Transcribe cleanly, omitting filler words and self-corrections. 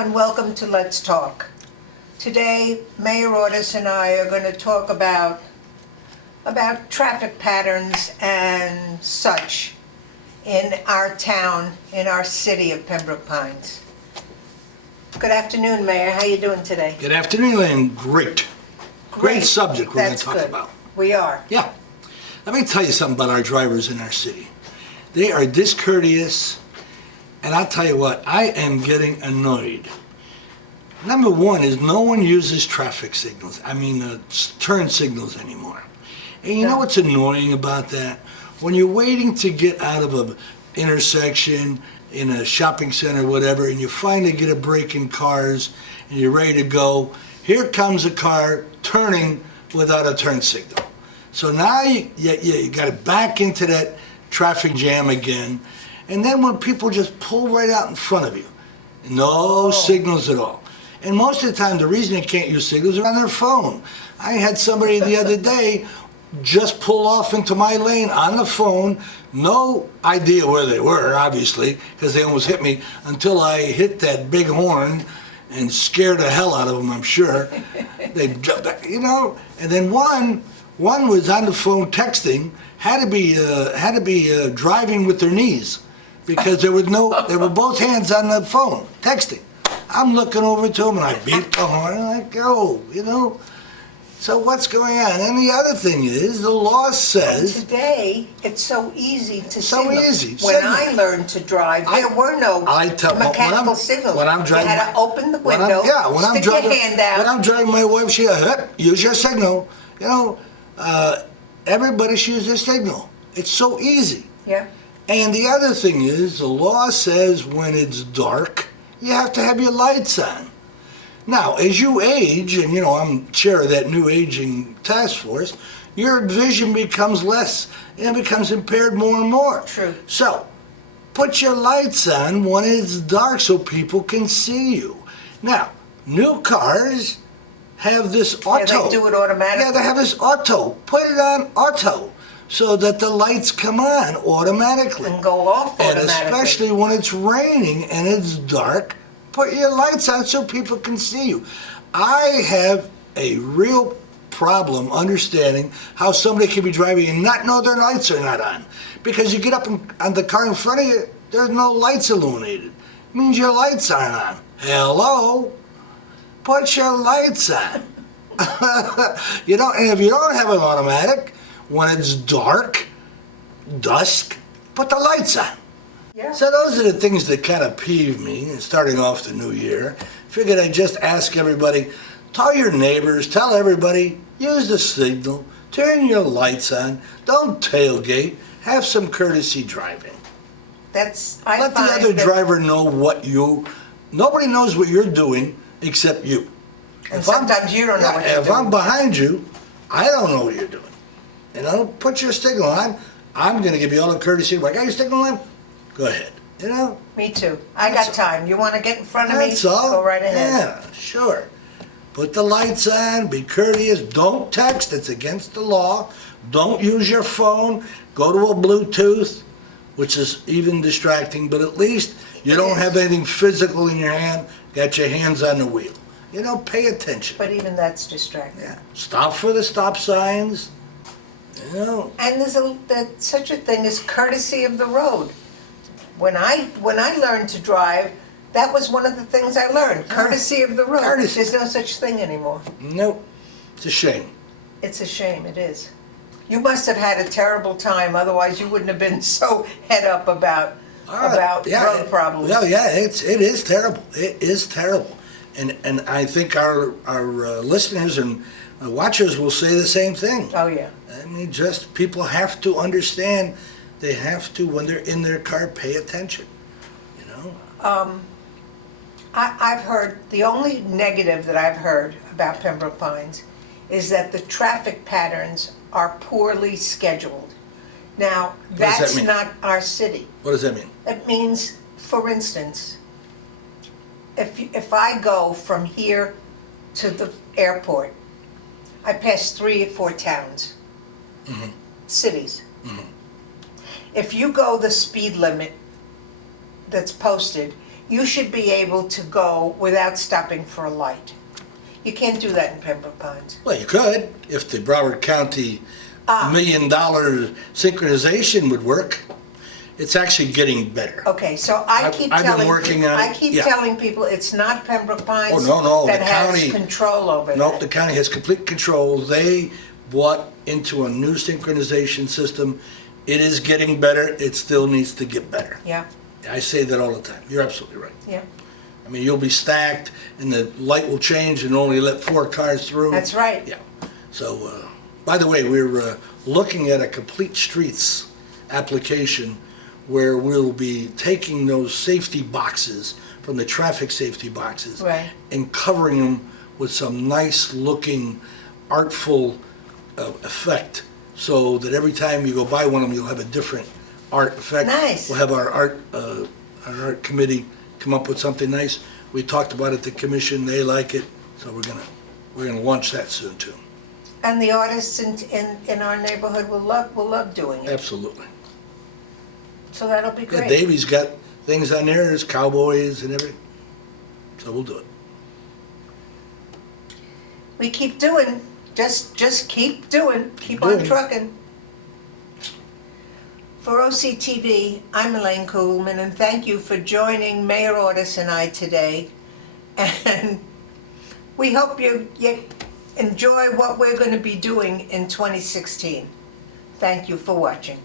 and welcome to Let's Talk. Today, Mayor Ortis and I are going to talk about traffic patterns and such in our town, in our city of Pembroke Pines. Good afternoon, Mayor. How are you doing today? Good afternoon, and great. Great subject we're going to talk about. We are. Yeah. Let me tell you something about our drivers in our city. They are discourteous, and I'll tell you what, I am getting annoyed. Number one is no one uses traffic signals, turn signals anymore. And you know what's annoying about that? When you're waiting to get out of an intersection in a shopping center or whatever, and you finally get a break in cars, and you're ready to go, here comes a car turning without a turn signal. So now you got to back into that traffic jam again. And then when people just pull right out in front of you, no signals at all. And most of the time, the reason they can't use signals are on their phone. I had somebody the other day just pull off into my lane on the phone, no idea where they were, obviously, because they almost hit me, until I hit that big horn and scared the hell out of them, I'm sure. They jumped back, and then one was on the phone texting, had to be driving with their knees, because they were both hands on the phone texting. I'm looking over to them and I beat the horn and I go, So what's going on? And the other thing is, the law says... Today, it's so easy to signal. So easy. When I learned to drive, there were no mechanical signals. When I'm driving, you had to open the window, stick your hand out. When I'm driving my wife, she use your signal. Everybody should use their signal. It's so easy. Yeah. And the other thing is, the law says when it's dark, you have to have your lights on. Now, as you age, and I'm chair of that new aging task force, your vision becomes less, and it becomes impaired more and more. True. So, put your lights on when it's dark so people can see you. Now, new cars have this auto. Yeah, they do it automatically. Yeah, they have this auto. Put it on auto so that the lights come on automatically. And go off automatically. And especially when it's raining and it's dark, put your lights on so people can see you. I have a real problem understanding how somebody can be driving and not know their lights are not on. Because you get up on the car in front of you, there's no lights illuminated. It means your lights aren't on. Hello? Put your lights on. And if you don't have an automatic, when it's dark, dusk, put the lights on. Yeah. So those are the things that kind of peeve me, starting off the new year. Figured I'd just ask everybody, tell your neighbors, tell everybody, use the signal, turn your lights on, don't tailgate, have some courtesy driving. Let the other driver know nobody knows what you're doing except you. And sometimes you don't know what you're doing. If I'm behind you, I don't know what you're doing. Put your signal on. I'm going to give you all the courtesy. I got your signal on? Go ahead. Me too. I got time. You want to get in front of me? That's all. Go right ahead. Yeah, sure. Put the lights on. Be courteous. Don't text. It's against the law. Don't use your phone. Go to a Bluetooth, which is even distracting, but at least you don't have anything physical in your hand. Got your hands on the wheel. Pay attention. But even that's distracting. Yeah. Stop for the stop signs. And there's such a thing as courtesy of the road. When I learned to drive, that was one of the things I learned. Courtesy of the road. Courtesy. There's no such thing anymore. Nope. It's a shame. It's a shame, it is. You must have had a terrible time, otherwise you wouldn't have been so head up about road problems. Yeah, it is terrible. It is terrible. And I think our listeners and watchers will say the same thing. Oh, yeah. Just people have to understand. They have to, when they're in their car, pay attention. I've heard, the only negative that I've heard about Pembroke Pines is that the traffic patterns are poorly scheduled. Now, that's not our city. What does that mean? It means, for instance, if I go from here to the airport, I pass 3 or 4 towns, cities. If you go the speed limit that's posted, you should be able to go without stopping for a light. You can't do that in Pembroke Pines. Well, you could, if the Broward County $1 Ah. million synchronization would work. It's actually getting better. Okay, so I I've- keep I've been telling, working on I it, keep yeah. telling people it's not Pembroke Pines Oh, no, that the has county- control over No, that. the county has complete control. They bought into a new synchronization system. It is getting better. It still needs to get better. Yeah, I say that all the time. You're absolutely right. yeah, I mean, you'll be stacked and the light will change and only let 4 cars through. that's right. Yeah. So, by the way, we're looking at a complete streets application where we'll be taking those safety boxes from the traffic safety boxes Right. and covering them with some nice looking artful effect, so that every time you go by one of them, you'll have a different art effect. Nice. We'll have our art committee come up with something nice. We talked about it at the commission, they like it, so we're gonna launch that soon too. And the artists in our neighborhood will love doing it. Absolutely. So that'll be Yeah, great. Davy's got things on there, there's cowboys and everything, so we'll do it. We keep doing, just keep doing, keep on Doing. trucking. For OCTV, I'm Elaine Kuhlman, and thank you for joining Mayor Ortis and I today. And we hope you enjoy what we're going to be doing in 2016. Thank you for watching.